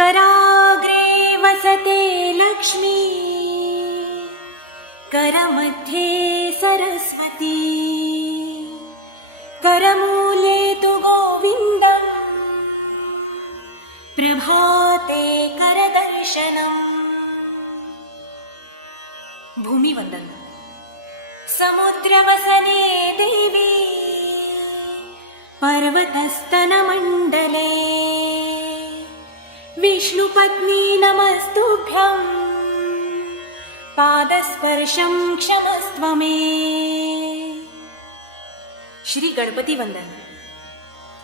कराग्रे वसते लक्ष्मी, करमध्ये सरस्वती, करमूले तु गोविन्दम्, प्रभाते करदर्शनम्। भूमिवन्दन। समुद्रवसने देवी, पर्वतस्तनमण्डले, विष्णुपत्नी नमस्तुभ्यं, पादस्पर्शं क्षमस्व मे। श्री गणपती वंदन।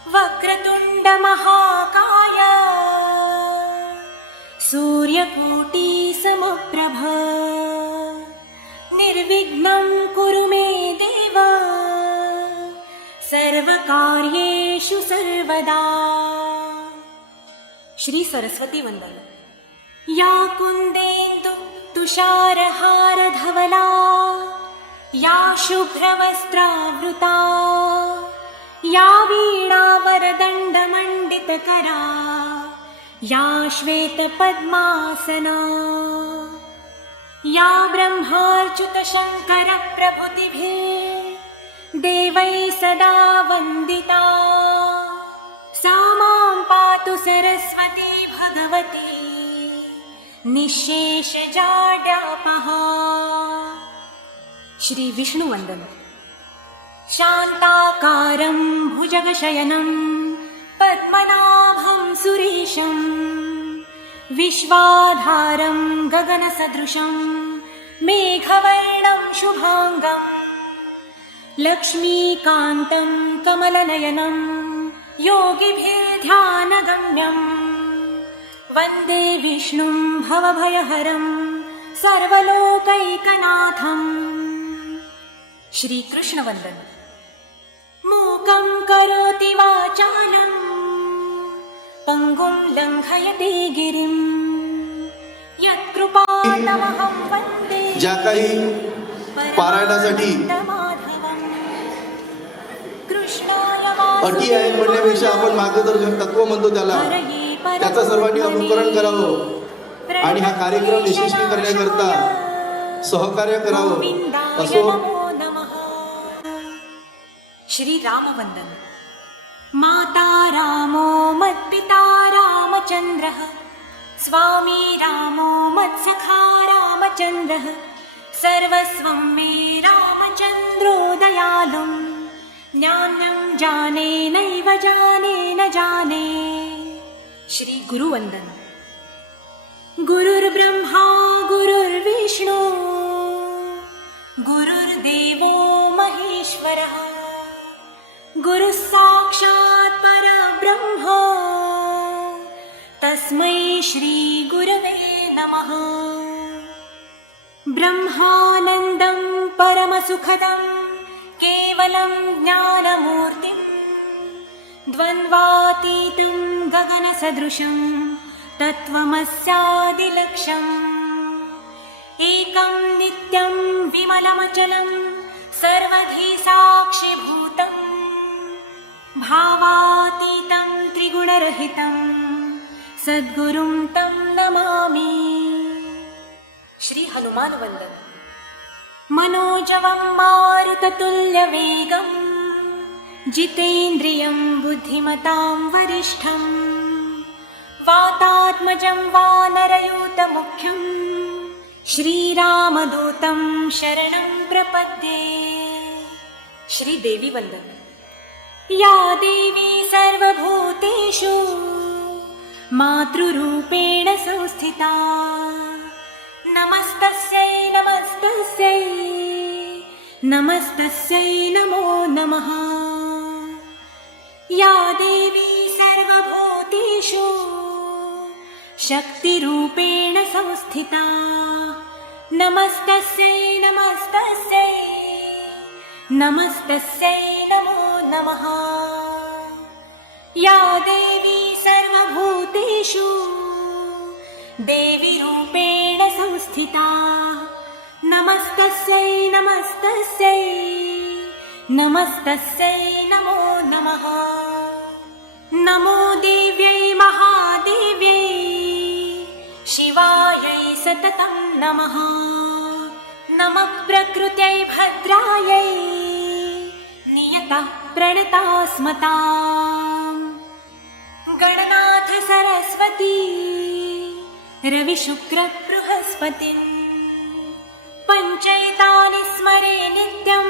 वक्रतुंड महाकाय, सूर्यकोटि समप्रभ, निर्विघ्नं कुरु मे देव, सर्वकार्येषु सर्वदा। श्री सरस्वती वंदन। या कुन्देन्दु तुषारहारधवला, या शुभ्रवस्त्रावृता, या वीणावरदण्डमण्डितकरा, या श्वेतपद्मासना, या ब्रह्माच्युतशङ्करप्रभृतिभिः देवैः सदा वन्दिता, सा मां पातु सरस्वती भगवती, निःशेषजाड्यापहा। श्री विष्णुवन्दन। शान्ताकारं भुजगशयनं, पद्मनाभं सुरेशं, विश्वाधारं गगनसदृशं, मेघवर्णं शुभांगं, लक्ष्मीकान्तं कमलनयनं, योगिभिर्ध्यानगम्यं, वन्दे विष्णुं भवभयहरं, सर्वलोकैकनाथम्। श्री कृष्णवन्दन। मूकं करोति वाचालं, पङ्गुं लङ्घयते गिरिं, यत्कृपातमहं वन्दे। ज्या काही पारायणासाठी अटी आहे म्हणण्यापेक्षा आपण मार्गदर्शक तत्व म्हणतो त्याला, त्याचं सर्वांनी अनुकरण करावं आणि हा कार्यक्रम यशस्वी करण्याकरता सहकार्य करावं असो। श्री रामवंदन। माता रामो मत्पिता रामचन्द्रः, स्वामी रामो मत्सखा रामचन्द्रः, सर्वस्वं मे रामचन्द्रो दयालुं, ज्ञानं जाने नैव जाने न जाने। श्री गुरुवंदन। गुरुर्ब्रह्मा गुरुर्विष्णु, गुरुर्देवो महेश्वरः, गुरुः साक्षात् परब्रह्म, तस्मै श्री गुरवे नमः। ब्रह्मानन्दं परमसुखदं, केवलं ज्ञानमूर्तिं, द्वन्द्वातीतं गगनसदृशं, तत्त्वमस्यादिलक्ष्यम्, एकं नित्यं विमलमचलं, सर्वधी साक्षिभूतं, भावातीतं त्रिगुणरहितं, सद्गुरुं तं नमामि। श्री हनुमान वंदन। मनोजवं मारुततुल्यवेगं, जितेन्द्रियं बुद्धिमतां वरिष्ठं, वातात्मजं वानरयूतमुख्यं, श्रीरामदूतं शरणं प्रपद्ये। श्री देवी वंदन। या देवी सर्वभूतेषु मातृरूपेण संस्थिता, नमस्तस्यै नमस्तस्यै नमस्तस्यै नमो नमः। या देवी सर्वभूतेषु शक्तिरूपेण संस्थिता, नमस्तस्यै नमस्तस्यै नमस्तस्यै नमो नमः। या देवी सर्वभूतेषु देवीरूपेण संस्थिता, नमस्तस्यै नमस्तस्यै नमस्तस्यै नमो नमः। नमो देव्यै महादेव्यै शिवायै सततं नमः। नमः प्रकृत्यै भद्रायै नियतः प्रणतास्मताम्। गणनाथ सरस्वती रविशुक्र बृहस्पतिं पञ्चैतानि स्मरे नित्यं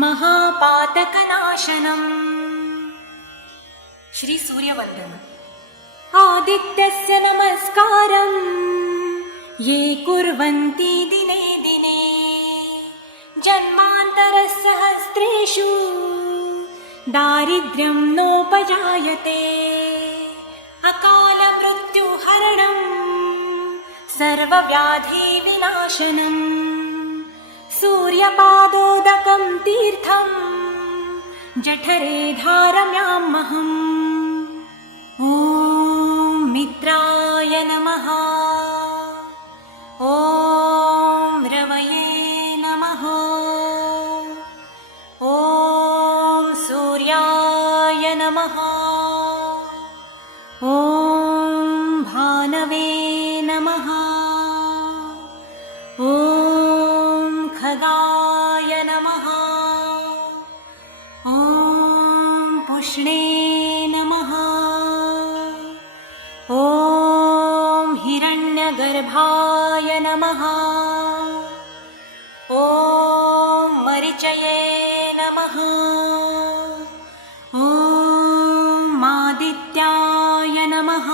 महापातकनाशनम्। श्री सूर्यवन्दन। आदित्यस्य नमस्कारं ये कुर्वन्ति दिने दिने जन्मान्तरसहस्रेषु दारिद्र्यं नोपजायते। अकालमृत्युहरणं सर्वव्याधिविनाशनम् सूर्यपादोदकं तीर्थं जठरे धारयाम्यहम्। ॐ मित्राय नमः। ॐ रवये नमः। ॐ सूर्याय नमः। ॐ भानवे नमः। ॐ खगाय नमः। ॐ पुष्णे नमः। ॐ हिरण्यगर्भाय नमः। ॐ मरिचये नमः। ॐ आदित्याय नमः।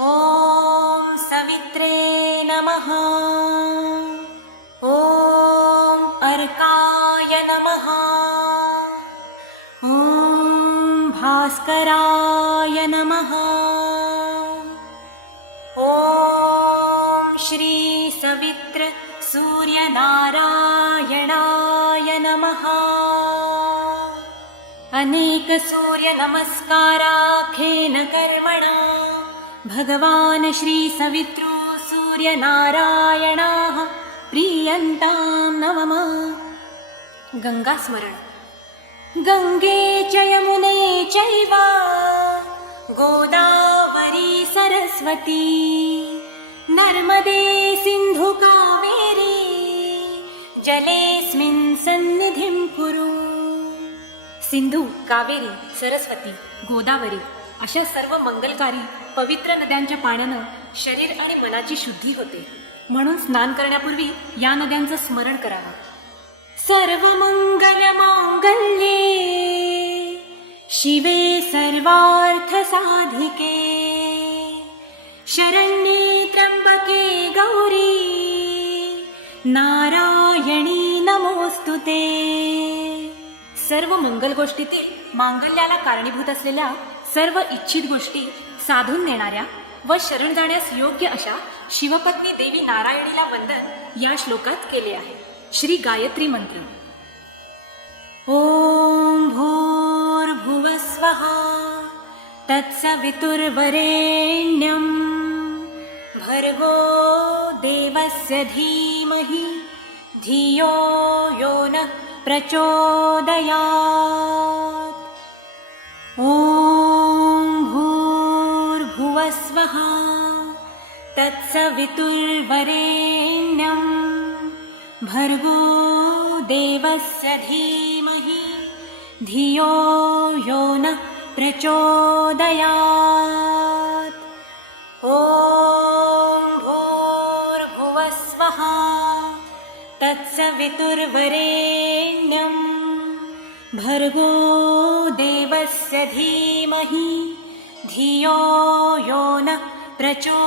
ॐ सवित्रे नमः। ॐ अर्काय नमः। ॐ भास्कराय नमः। ॐ श्री सवित्र सूर्यनारायणाय नमः। अनेक सूर्य नमस्काराख्येन कर्मणा भगवान् श्री सवित्रो सूर्यनारायणाः प्रीयन्तां नमः। गंगास्मरण। गंगे च यमुने चैव गोदावरी सरस्वती नर्मदे सिन्धु कावेरी जलेऽस्मिन् सन्निधिं कुरु। सिंधू, कावेरी, सरस्वती, गोदावरी अशा सर्व मंगलकारी पवित्र नद्यांच्या पाण्यानं शरीर आणि मनाची शुद्धी होते. म्हणून स्नान करण्यापूर्वी या नद्यांचं स्मरण करावं. सर्वमंगलमांगल्ये शिवे सर्वार्थसाधिके शरण्ये त्र्यंबके गौरी नारायणी नमोस्तुते. सर्व मंगल गोष्टीतील मांगल्याला कारणीभूत असलेल्या सर्व इच्छित गोष्टी साधून नेणाऱ्या व शरण जाण्यास योग्य अशा शिवपत्नी देवी नारायणीला वंदन या श्लोकात केले आहे. श्री गायत्री मंत्र. ओम भूर्भुवस्वः तत्सवितुर्वरेण्यं भर्गो देवस्य धीमहि धियो यो नः प्रचोदयात्. ओम भूर्भुवस्वः तत्सवितुर्वरेण्यं भर्गो देवस्य धीमहि धियो यो नः प्रचोदयात्. ओम भूर्भुवस्वः तत्सवितुर्वरेण्यं भर्गो देवस्य धीमहि धियो यो नः प्रचोदयात्.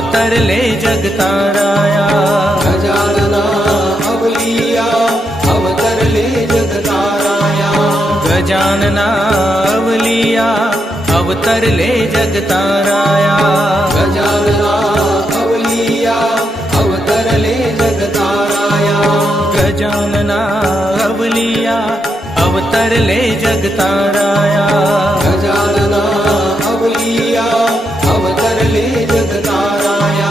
अवतरले जगताराया. गजानना अवलिया अवतरले जगताराया. गजानना अवलिया अवतरले जगताराया. गजानना अवलिया अवतरले जगताराया. गजानना अवलिया अवतरले जगताराया. गजानना अवलिया अवतरले जगताराया.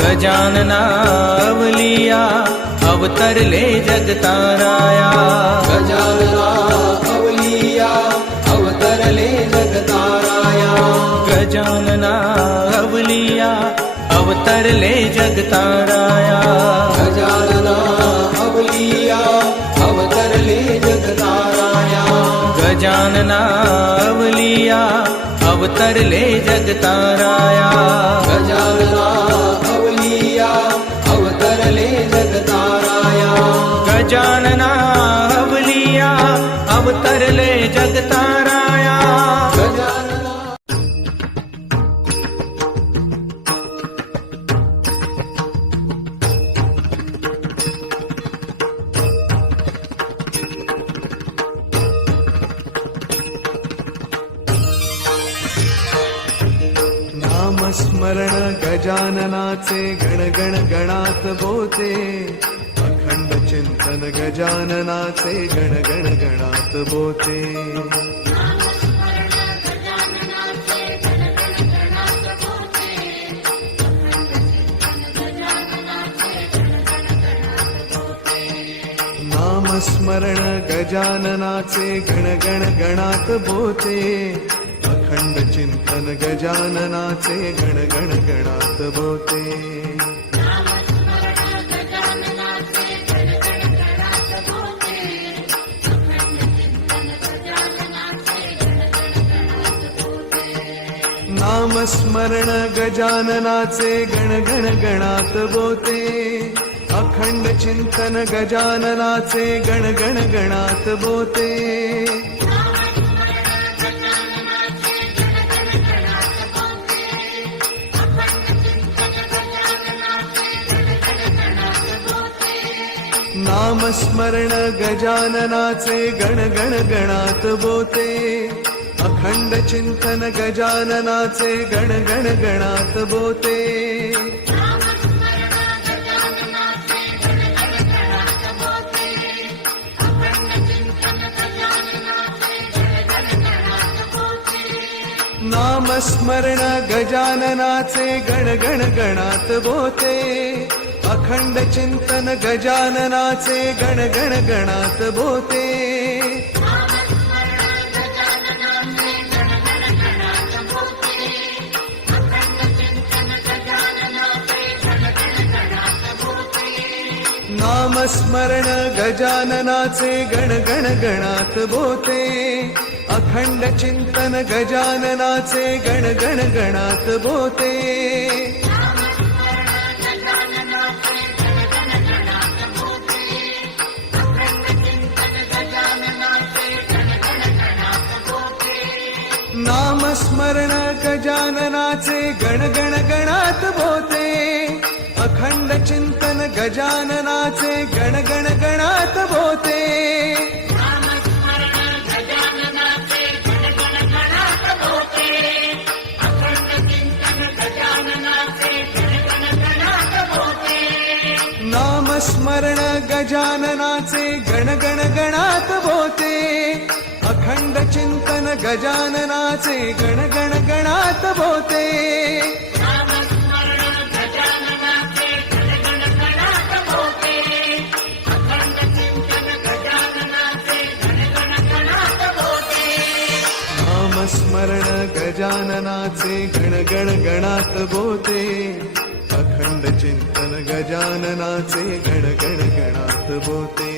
गजानना अवलिया अवतरले जगताराया. गजानना अवलिया अवतरले जगताराया. गजानना अवलिया अवतरले जगताराया. गजानना अवलिया अवतरले जगताराया. गजानना अवलिया अवतरले जगताराया. गजानना अवलिया अवतरले जगताराया. गजानना अवलिया अवतरले जगताराया. गजानना नामस्मरण गजाननाचे गणगण गणात बोते. अखंड चिंतन गजाननाचे गणगण गणात बोते. नामस्मरण गजाननाचे गणगण गणात बोते. अखंड चिंतन गजाननाचे गणगण गणात बोते. नामस्मरण गजाननाचे गणगण गणात बोते. अखंड चिंतन गजाननाचे गणगण गणात बोते. नामस्मरण गजाननाचे गणगण गणात बोते. अखंड चिंतन गजाननाचे गणगण गणात बोते. नामस्मरण गजाननाचे गणगण गणात बोते. अखंड चिंतन गजाननाचे गणगण गणात बोते. नामस्मरण गजाननाचे गणगण गणात बोते. अखंड चिंतन गजाननाचे गणगण गणात बोते. नामस्मरण गजाननाचे गणगण गणात बोते. अखंड चिंतन गजाननाचे गणगण गणात बोते. नामस्मरण गजाननाचे गणगण गणात बोते. अखंड चिंतन गजाननाचे गणगण गणात बोते. नामस्मरण गजाननाचे गणगण गणात बोते. अखंड चिंतन गजाननाचे गणगण गणात बोते.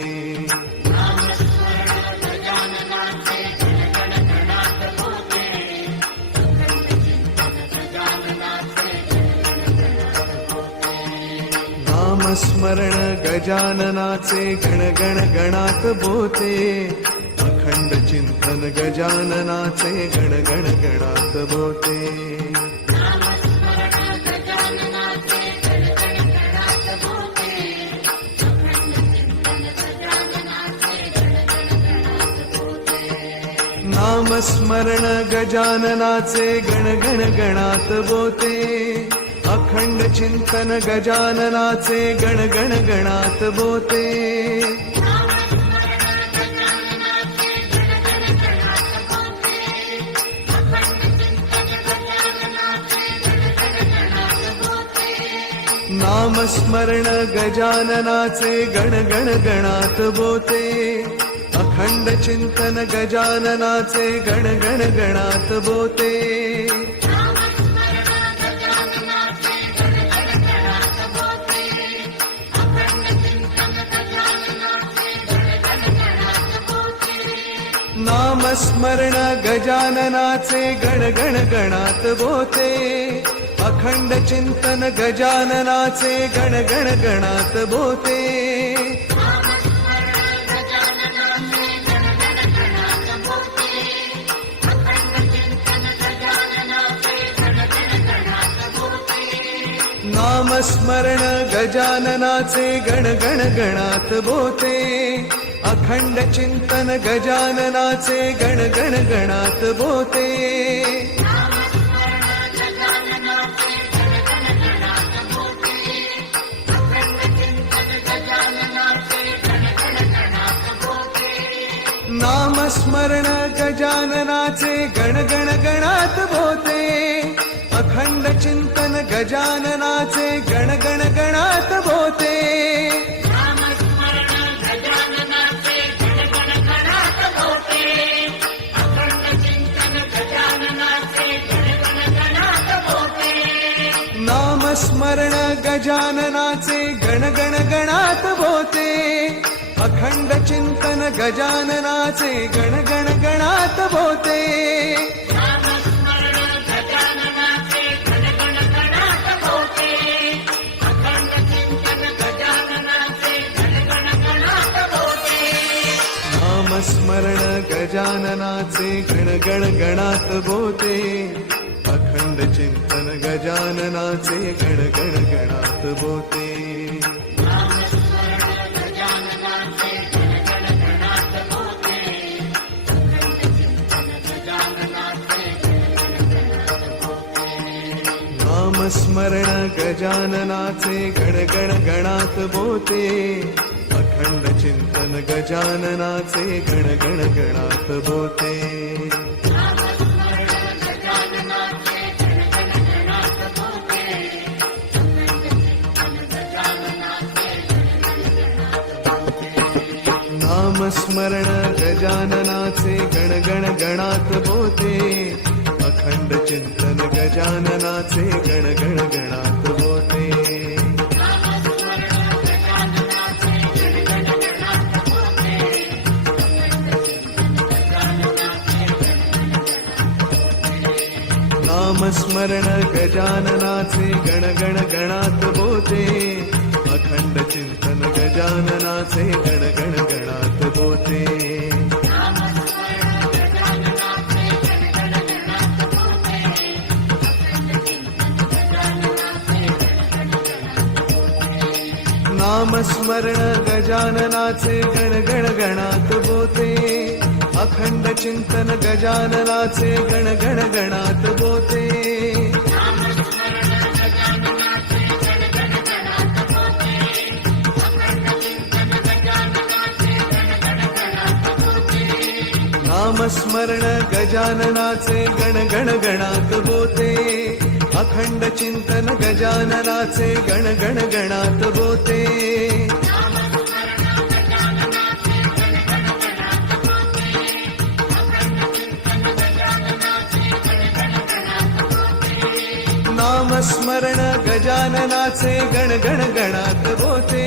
नामस्मरण गजाननाचे गणगण गणात बोते. अखंड चिंतन गजाननाचे गणगण गणात बोते. नामस्मरण गजाननाचे गण गण गणात बोते अखंड चिंतन गजाननाचे गण गण गणात बोते नामस्मरण गजाननाचे गण गण गणात बोते अखंड चिंतन गजाननाचे गण गण गणात बोते नामस्मरण गजाननाचे गण गण गणात बोते अखंड चिंतन गजाननाचे गण गण गणात बोते नामस्मरण गजाननाचे गण गण गणात बोते अखंड चिंतन गजाननाचे गण गण गणात बोते नामस्मरण गजाननाचे गण गण गणात बोते अखंड चिंतन गजाननाचे गण गण गणात बोते नामस्मरण गजाननाचे गण गण गणात बोते अखंड चिंतन गजाननाचे गण गण गणात बोते नामस्मरण गजाननाचे गण गण गणात बोते अखंड चिंतन गजाननाचे गण गण गणात बोते नामस्मरण गजाननाचे गण गण गणात बोते अखंड चिंतन गजाननाचे गण गण गणात बोते नामस्मरण गजाननाचे गण गण गणात बोते अखंड चिंतन गजाननाचे गण गण गणात बोते नामस्मरण गजाननाचे गण गण गणात बोते अखंड चिंतन गजाननाचे गण गण गणात बोते नामस्मरण गजाननाचे गण गण गणात बोते अखंड चिंतन गजाननाचे गण गण गणात बोते नामस्मरण गजाननाचे गण गण गणात बोते अखंड चिंतन गजाननाचे गण गण गणात बोते नामस्मरण गजाननाचे गण गण गणात बोते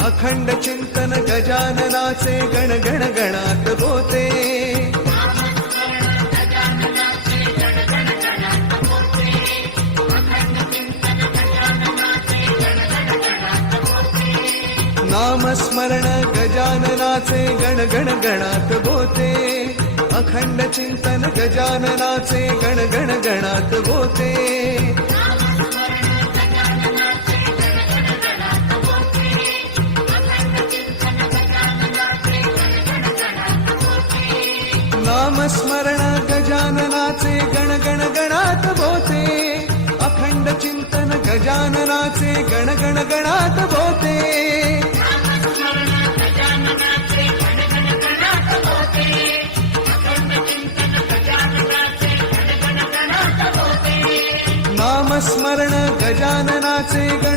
अखंड चिंतन गजाननाचे गण गण गणात बोते नामस्मरण गजाननाचे गण गण गणात बोते अखंड चिंतन गजाननाचे गण गण गणात बोते नामस्मरण गजाननाचे गण गण गणात बोते अखंड चिंतन गजाननाचे गण गण गणात बोते नामस्मरण गजाननाचे गण